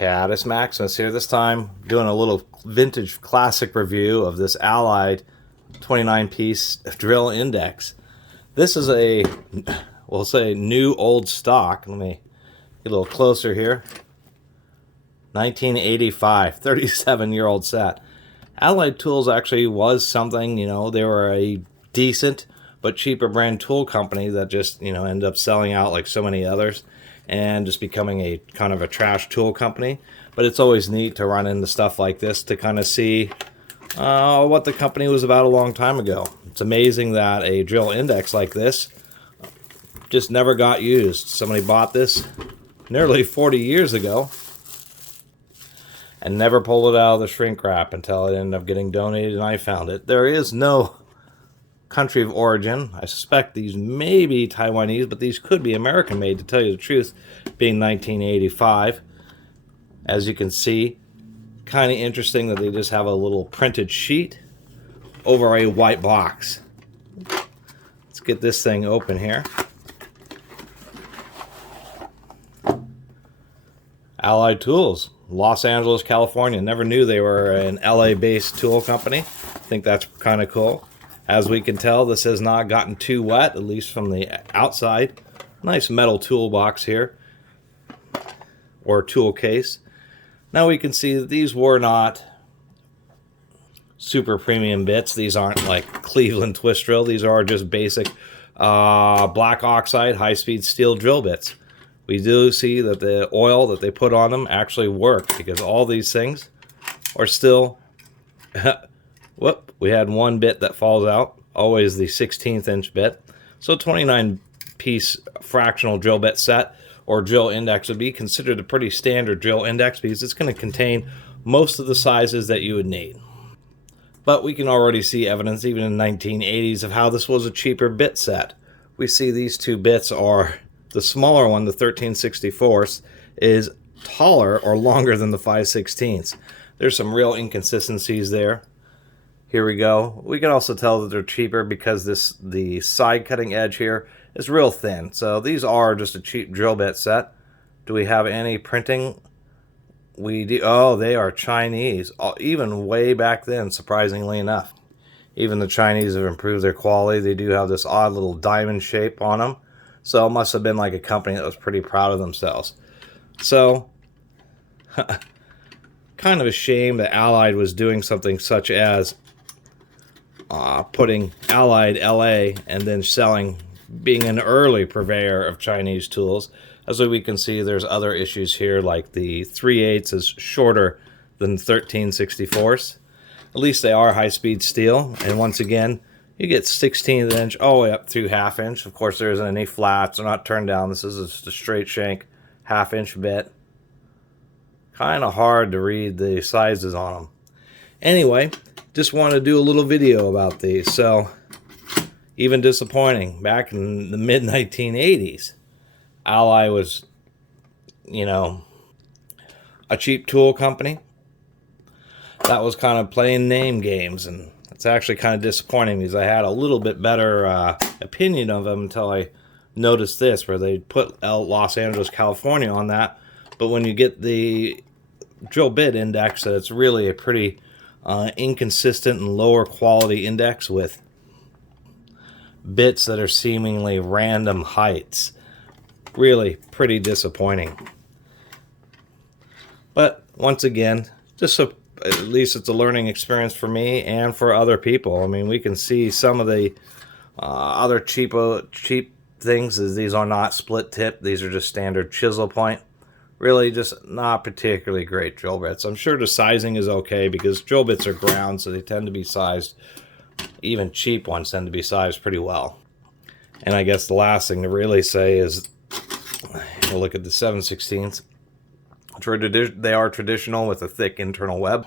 Catus, Maximus here, this time doing a little vintage classic review of this Allied 29-piece drill index. This is a, we'll say, new old stock. Let me get a little closer here. 1985, 37-year-old set. Allied Tools actually was something, you know, they were a decent but cheaper brand tool company that just, you know, ended up selling out like so many others and just becoming a kind of a trash tool company. But it's always neat to run into stuff like this to kind of see what the company was about a long time ago. It's amazing that a drill index like this just never got used. Somebody bought this nearly 40 years ago and never pulled it out of the shrink wrap until it ended up getting donated and I found it. There is no country of origin. I suspect these may be Taiwanese, but these could be American made, to tell you the truth, being 1985. As you can see, kind of interesting that they just have a little printed sheet over a white box. Let's get this thing open here. Allied Tools, Los Angeles, California. Never knew they were an LA-based tool company. I think that's kind of cool. As we can tell, this has not gotten too wet, at least from the outside. Nice metal toolbox here, or tool case. Now we can see that these were not super premium bits. These aren't like Cleveland twist drill. These are just basic black oxide high-speed steel drill bits. We do see that the oil that they put on them actually worked, because all these things are still whoop, we had one bit that falls out, always the 16th inch bit. So 29-piece fractional drill bit set or drill index would be considered a pretty standard drill index, because it's going to contain most of the sizes that you would need. But we can already see evidence, even in the 1980s, of how this was a cheaper bit set. We see these two bits are, the smaller one, the 13/64, is taller or longer than the 5/16. There's some real inconsistencies there. Here we go. We can also tell that they're cheaper because the side cutting edge here is real thin. So these are just a cheap drill bit set. Do we have any printing? We do. Oh, they are Chinese. Even way back then, surprisingly enough. Even the Chinese have improved their quality. They do have this odd little diamond shape on them. So it must have been like a company that was pretty proud of themselves. So kind of a shame that Allied was doing something such as putting Allied LA and then selling, being an early purveyor of Chinese tools. As we can see, there's other issues here, like the 3/8 is shorter than 13/64. At least they are high-speed steel, and once again, you get 16th inch all the way up through 1/2 inch. Of course, there isn't any flats, they're not turned down. This is just a straight shank 1/2 inch bit. Kind of hard to read the sizes on them. Anyway, just wanted to do a little video about these. So, even disappointing, back in the mid-1980s, Ally was, you know, a cheap tool company that was kind of playing name games, and it's actually kind of disappointing because I had a little bit better opinion of them until I noticed this, where they put Los Angeles, California on that. But when you get the drill bit index, it's really a pretty inconsistent and lower quality index with bits that are seemingly random heights. Really pretty disappointing. But once again, just so at least it's a learning experience for me and for other people. I mean, we can see some of the other cheap things is these are not split tip. These are just standard chisel point. Really just not particularly great drill bits. I'm sure the sizing is okay because drill bits are ground, so they tend to be sized, even cheap ones tend to be sized pretty well. And I guess the last thing to really say is, we'll look at the 7/16. They are traditional with a thick internal web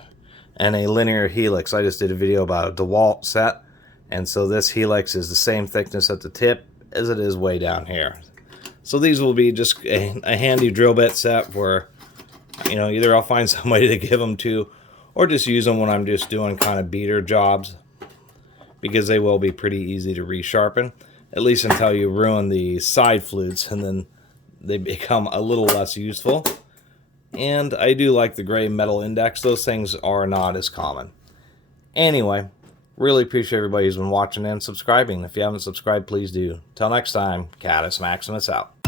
and a linear helix. I just did a video about a DeWalt set, and so this helix is the same thickness at the tip as it is way down here. So these will be just a handy drill bit set where, you know, either I'll find somebody to give them to, or just use them when I'm just doing kind of beater jobs, because they will be pretty easy to resharpen, at least until you ruin the side flutes, and then they become a little less useful. And I do like the gray metal index. Those things are not as common. Anyway, really appreciate everybody who's been watching and subscribing. If you haven't subscribed, please do. Till next time, Catus Maximus out.